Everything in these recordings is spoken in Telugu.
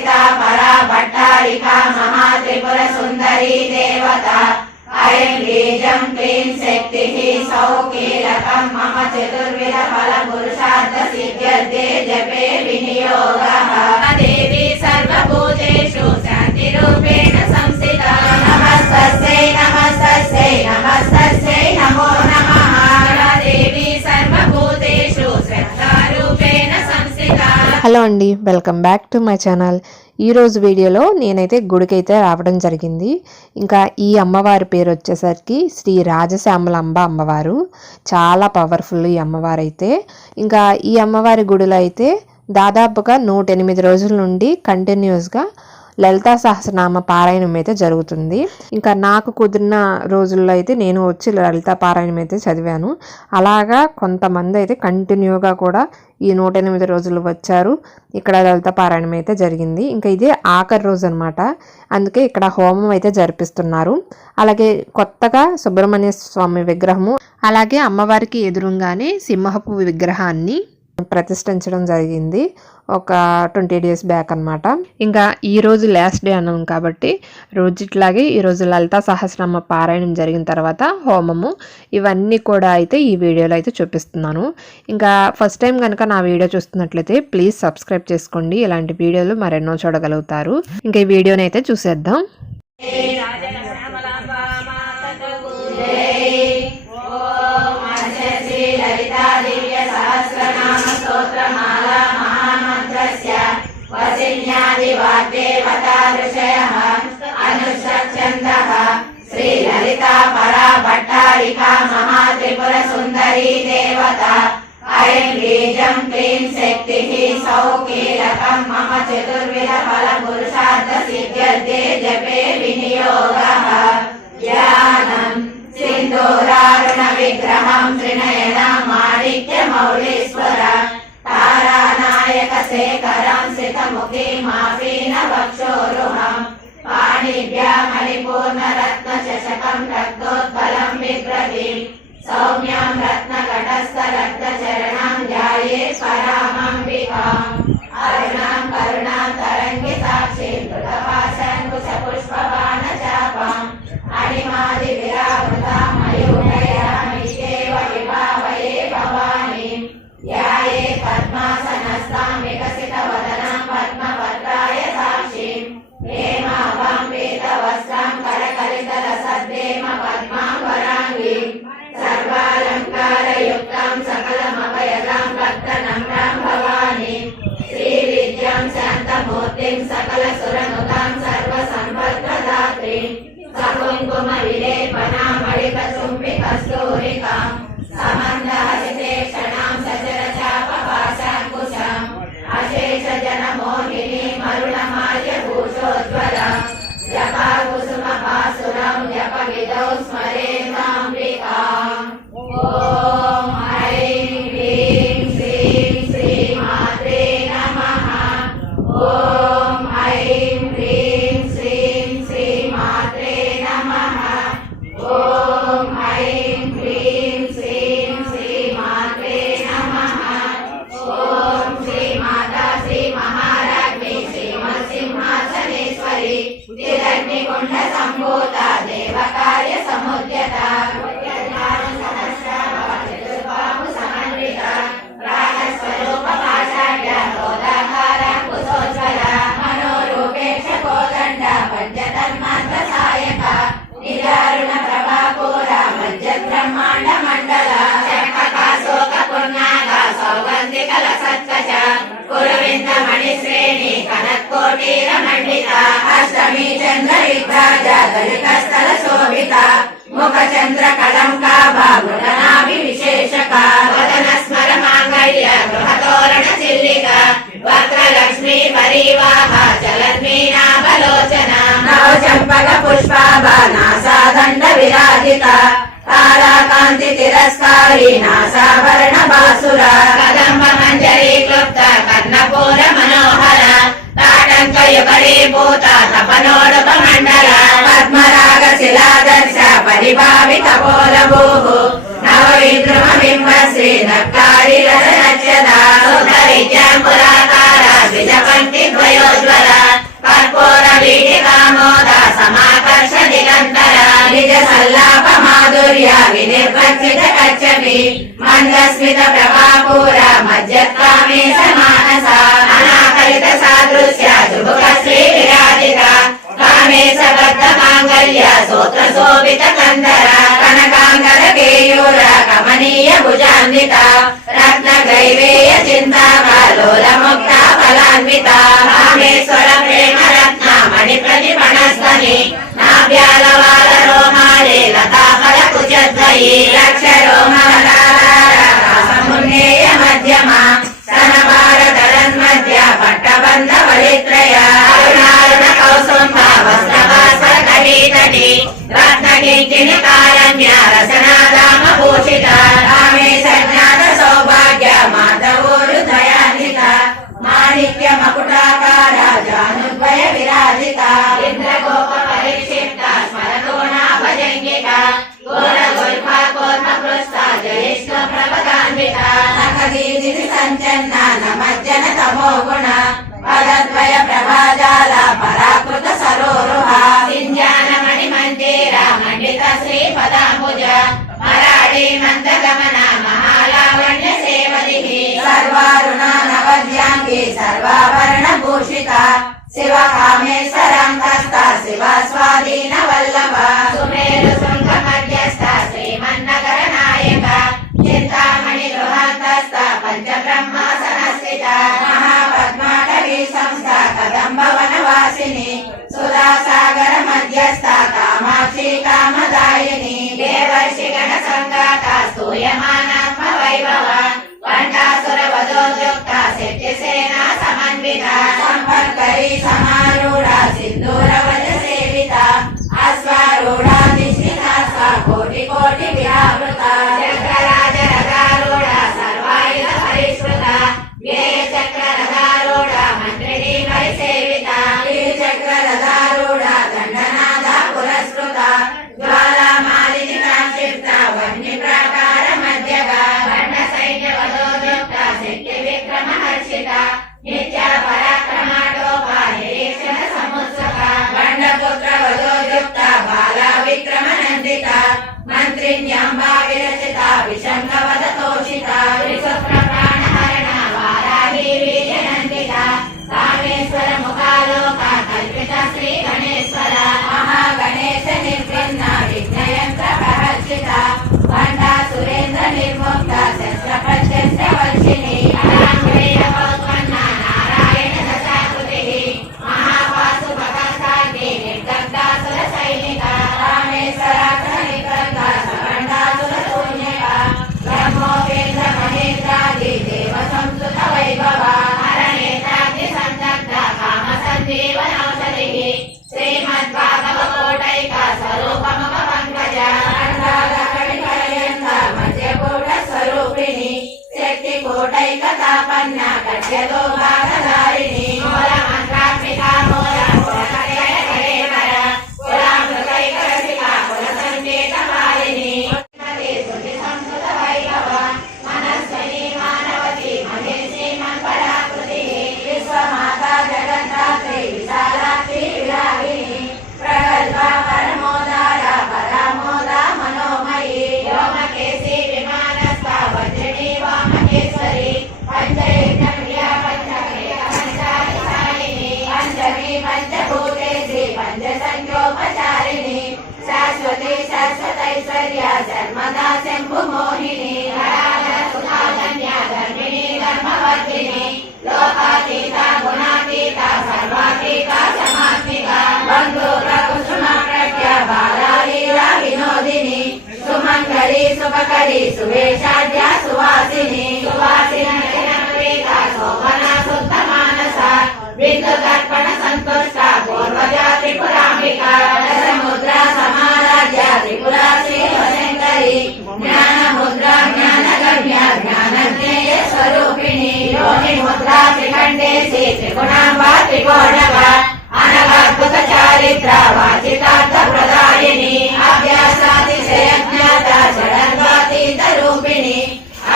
లలితా పరా భట్టారికా మహాత్రిపుర సుందరీ దేవత ఐం బీజం క్లీం శక్తి సౌకీలకం మమ చతుర్విధ ఫల పురుషార్థ సిద్ధ్యర్థే జపే వినియోగ హలో అండి welcome back to my channel. ఈరోజు వీడియోలో నేనైతే గుడికైతే రావడం జరిగింది. ఇంకా ఈ అమ్మవారి పేరు వచ్చేసరికి శ్రీ రాజశ్యామలాంబ అమ్మవారు. చాలా పవర్ఫుల్ ఈ అమ్మవారు అయితే ఇంకా ఈ అమ్మవారి గుడిలో అయితే దాదాపుగా నూట ఎనిమిది రోజుల నుండి కంటిన్యూస్గా లలితా సహస్రనామ పారాయణం అయితే జరుగుతుంది. ఇంకా నాకు కుదిరిన రోజుల్లో అయితే నేను వచ్చి లలితా పారాయణం అయితే చదివాను. అలాగా కొంతమంది అయితే కంటిన్యూగా కూడా ఈ నూట ఎనిమిది రోజులు వచ్చారు. ఇక్కడ లలిత పారాయణం అయితే జరిగింది. ఇంకా ఇది ఆఖరి రోజు అనమాట అందుకే ఇక్కడ హోమం అయితే జరిపిస్తున్నారు. అలాగే కొత్తగా సుబ్రహ్మణ్య స్వామి విగ్రహము అలాగే అమ్మవారికి ఎదురుగానే సింహపు విగ్రహాన్ని ప్రతిష్ఠించడం జరిగింది. ఒక ట్వంటీ డేస్ బ్యాక్ అనమాట ఇంకా ఈరోజు లాస్ట్ డే అన్నాం కాబట్టి రోజుట్లాగే ఈరోజు లలితా సహస్రనామ పారాయణం జరిగిన తర్వాత హోమము ఇవన్నీ కూడా అయితే ఈ వీడియోలో అయితే చూపిస్తున్నాను. ఇంకా ఫస్ట్ టైం కనుక నా వీడియో చూస్తున్నట్లయితే ప్లీజ్ సబ్స్క్రైబ్ చేసుకోండి. ఇలాంటి వీడియోలు మరెన్నో చూడగలుగుతారు. ఇంకా ఈ వీడియోని అయితే చూసేద్దాం. వసిన్యాదివాగ్దేవతాదృశయः అనుష్ఠन्दः శ్రీలలితా పరా భట్టారికా మహాత్రిపుర సుందరీ దేవత ఐం బీజం క్లీం శక్తి సౌకీలకం మమ చతుర్విధ ఫల పురుషార్థ సిద్ధ్యర్థే జపే వినియోగ ధ్యానం సింధూరారుణ విగ్రహం త్రినయన మాణిక్య మౌళీశ్వర తారానాయక శేఖరం సితముఖి మాఫీన వక్షోరుహం పాణిభ్యామణిపూర్ణ రత్న చషకం రక్తోత్పలం బిభ్రతిం సౌమ్యం రత్నఘటస్థ రక్త చరణం ధ్యాయే పరామంబికాం అరుణాం సకల కురువింద మణి శ్రేణి కనత్కోటీర మండిత అష్టమి చంద్ర విభ్రాజ దళిత స్థల శోభిత ముఖ చంద్ర కలంకాభాగుణనాభి విశేషక. వదన స్మర మాంగళ్య గృహతోరణ చిల్లిక వక్రలక్ష్మీ పరివాహ జలద్మీనాభలోచన నవ చంపక పుష్పాభానాసాదండ విరాజిత. కాంతి తిరస్కారి నాసాభరణ బాసుర కదంబ మంజరి క్లుప్త కర్ణపూర మనోహర తాటంకయుగరీ భూత తపనోడప మండల పద్మరాగ శిలాదర్శ పరిభావి తపోల భూహు నవవిద్రుమ బింబ శ్రీ నక్కారి రస నచ్చద ద్వయోజ్వల కర్పూర వీటి కామోద సమాకర్ష దిగంతర నిజ సల్లా మాధవి మందస్మిత ప్రభాపూర మధ్యత్వామే సమానస అనాకలిత సాదృశ్య చుబుక శ్రీ విరాజిత కామేశ బద్ధ మాంగళ్య సూత్ర శోభిత కందర కనకాంగర కేయూర కమనీయ భుజాన్విత రత్న గైవేయ చింతాలోల ముక్త ఫలాన్విత కామేశ్వర ప్రేమ రత్న మణి ప్రతిపణస్తని నాభ్యాల వాల రోమాలే లతాఫల ఫల కుచద్వయి లక్ష మరాఠీ మందగమన మహాలావణ్య సేవదిహి సర్వారుణ నవద్యాంగి సర్వాభరణ భూషిత శివ కామేశ్వరాంతస్థ శివ స్వాధీన వల్లభ సుమేరు శృంగ మధ్యస్థ శ్రీమన్నగర నాయక చింతామణి గృహాంతస్థ పంచబ్రహ్మాసన స్థిత మహాపద్మాటవీ సంస్థ కదంబవన వాసిని సుధాసాగర స్తూయమానాత్మ వైభవ పండాసుర వదోద్యుక్త శక్తి సేనా సమన్విత సంపర్కరి సమారూఢ సింధూరవజ సేవిత అశ్వారూఢ నిశ్చిత కోటి కోటి విరావృత చక్రరాజ రథారూఢ సర్వాయుధ పరిష్కృత వ్యయ చక్ర రథారూఢ మంత్రిని పరిసేవిత చక్ర రథారూఢ దండనాథ పురస్కృత శాశ్వతైశ్వర్య జన్మదా శంభు మోహిని సుధాధన్య ధర్మిణి ధర్మవర్ధిని లోకాతీత గుణాతీత సర్వాతీత సమాత్మిక బంధు ప్రకుసుమ ప్రజ్ఞ వినోదిని సుమంగళి సుభకరి సువేషాఢ్య సువాసిని సువాసిని శోభన శుద్ధ మానస విందు తర్పణ సంతుష్ట పూర్వజా త్రిపురాంబిక సమారాధ్య త్రిపురా జ్ఞాన ముద్ర జ్ఞాన గమ్య జ్ఞాన జ్ఞేయ స్వరూపిణి యోని ముద్ర త్రికండేసి త్రిగుణాంబ త్రికోణవ అనగాద్భుత చారిత్ర వాచితార్థ ప్రదాయిని అభ్యాసాతిశయ జ్ఞాత జడద్వాతీత రూపిణి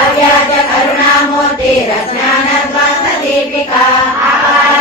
అవ్యాజ కరుణామూర్తి రత్నానద్వాంత దీపిక ఆకారలోక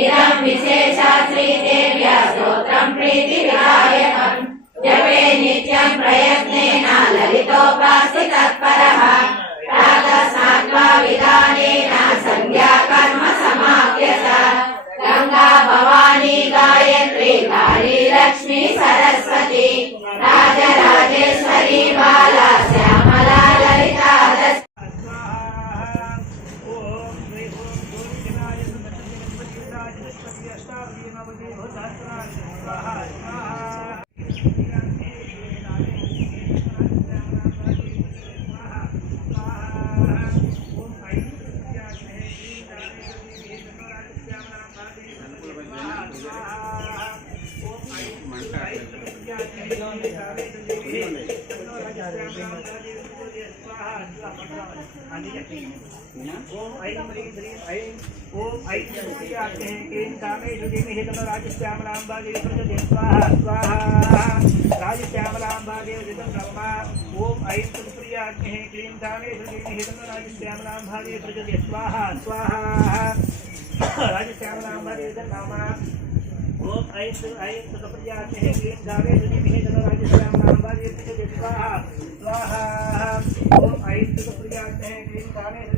ఇదం విశేష శ్రీదేవి ओम ऐं श्यामलाम्बादेव स्वाहा स्वाहा राजश्यामलाम्बादेवजितं ब्रह्मा ओम ऐं सुप्रियाग्निः क्लीं कामेश्वरीमिहितं राजश्यामलाम्बादेव प्रजते स्वाहा स्वाहा। राजश्यामलाम्बादेवजं नामा ओम ऐं ऐं सुप्रियाग्निः क्लीं कामेश्वरीमिहितं प्रजते स्वाहा। स्वाहा ओम ऐं सुप्रियाग्निः क्लीं कामेश्वरी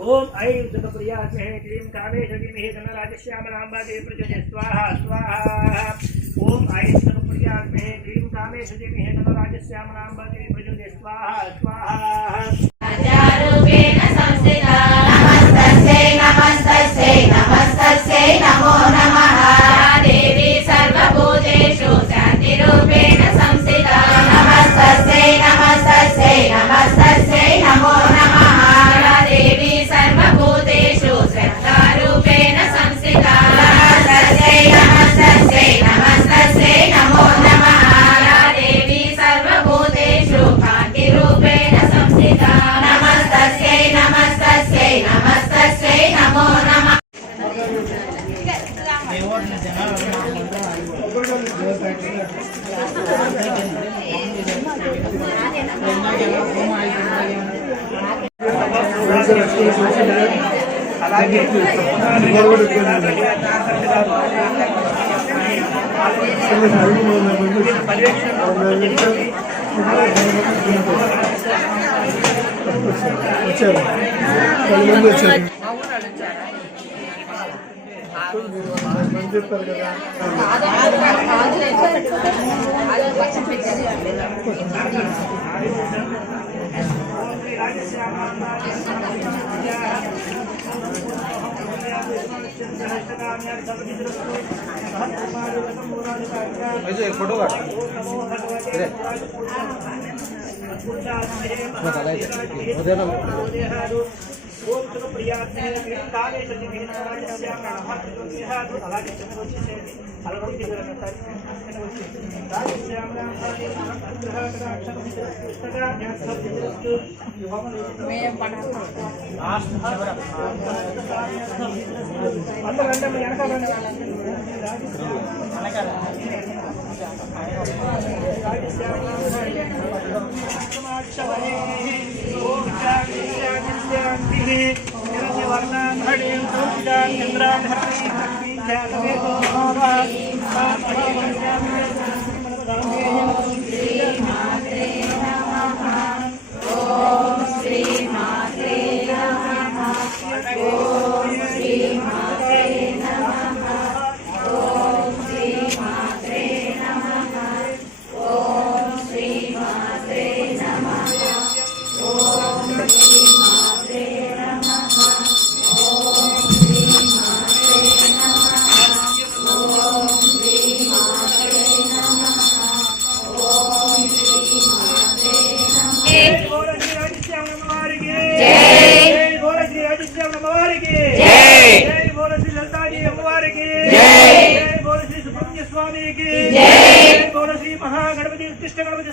ओम ऐं सुखप्रियाग्ने क्लीं कामेशगिमिः धनराजश्यामलाम्बाजे प्रजये स्वाहा स्वाहा ओम ऐं सुखप्रियाग्ने क्लीं कामेश धनराजश्यामलाम्बाजे प्रजये स्वाहा स्वाहा नमस्तस्यै नमो नमः వచ్చారు. పది మంది వచ్చారు చెప్పారు కదా ఫోటో ఓం తుల ప్రియాత్మే కాలే वर्णन हरिं सूचितान् চেষ্টা করবে যে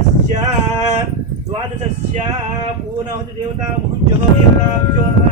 పూర్ణవతి దేవతా ముహుంజో దేవతాభ్యో నమ